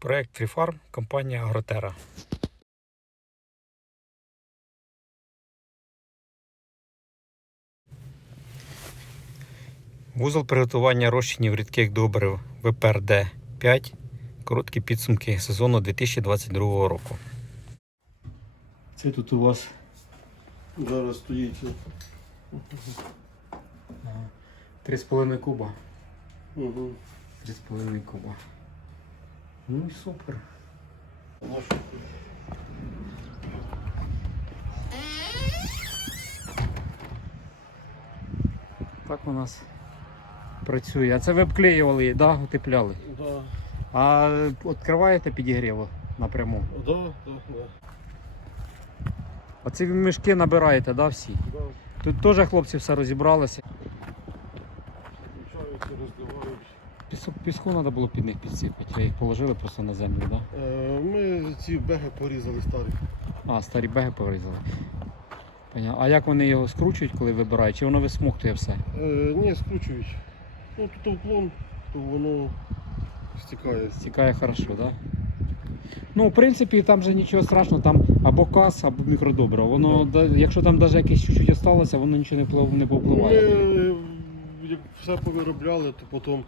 Проект Farm, компанія Агротера. Вузол приготування розчинів рідких добрив ВПРД 5. Короткі підсумки сезону 2022 року. Це тут у вас Зараз стоїть. 3,5 куба. Угу. 3,5 куба. Ну і супер. Так у нас працює. А це ви обклеювали, да? утепляли. Да. А відкриваєте підігріву напряму. Да, да, да. А ці мішки набираєте, да, всі? да. Тут теж хлопці все розібралися. Пісок, піску треба було під них підсипати. Ви їх положили просто на землю, да? Е, ми ці беги порізали старі. А, старі беги порізали. А як вони його скручують, коли вибирають? Чи воно висмоктує все? Е, ні, скручують. Ну тут уклон, то воно стікає. Стікає хорошо, так? Да? Ну, в принципі, там же нічого страшного, там або кас, або мікродобриво. Воно, да, якщо там навіть якесь чуть-чуть осталося, воно нічого не, вплив, не Ми е, як все повиробляли, то потім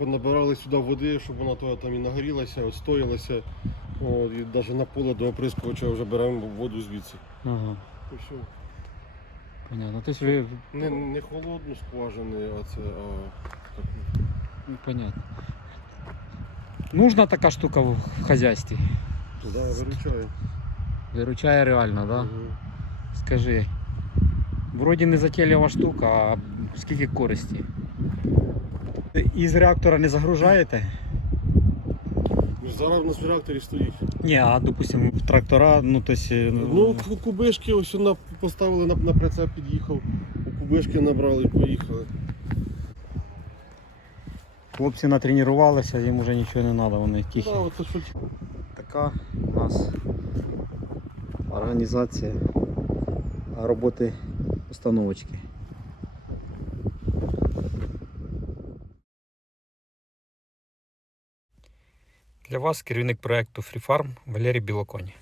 понабирали сюди води, щоб вона то там і нагорілася, отстоялася. От, і навіть на поле до оприскувача вже беремо воду звідси. Ага, І все. понятно. Тобто ви, Не, не холодну скважини, а це а, таку. ну, понятно. Нужна така штука в хазяйстві. Да, виручає. Виручає реально, так? Да? Мгм. Скажи. Вроді не затєлєва штука, а скільки користі. Із реактора не загружаєте? Зараз в нас в реакторі стоїть. Ні, а допустимо, в трактора, ну то есть, Ну, ку- кубишки ось на, поставили на, на прицеп, під'їхав, кубишки набрали і поїхали. хлопці натренувалися, їм вже нічого не треба, вони тихі. Да, оце що Така у нас організація роботи установочки. Для вас керівник проекту FreeFarm Валерій Білоконі.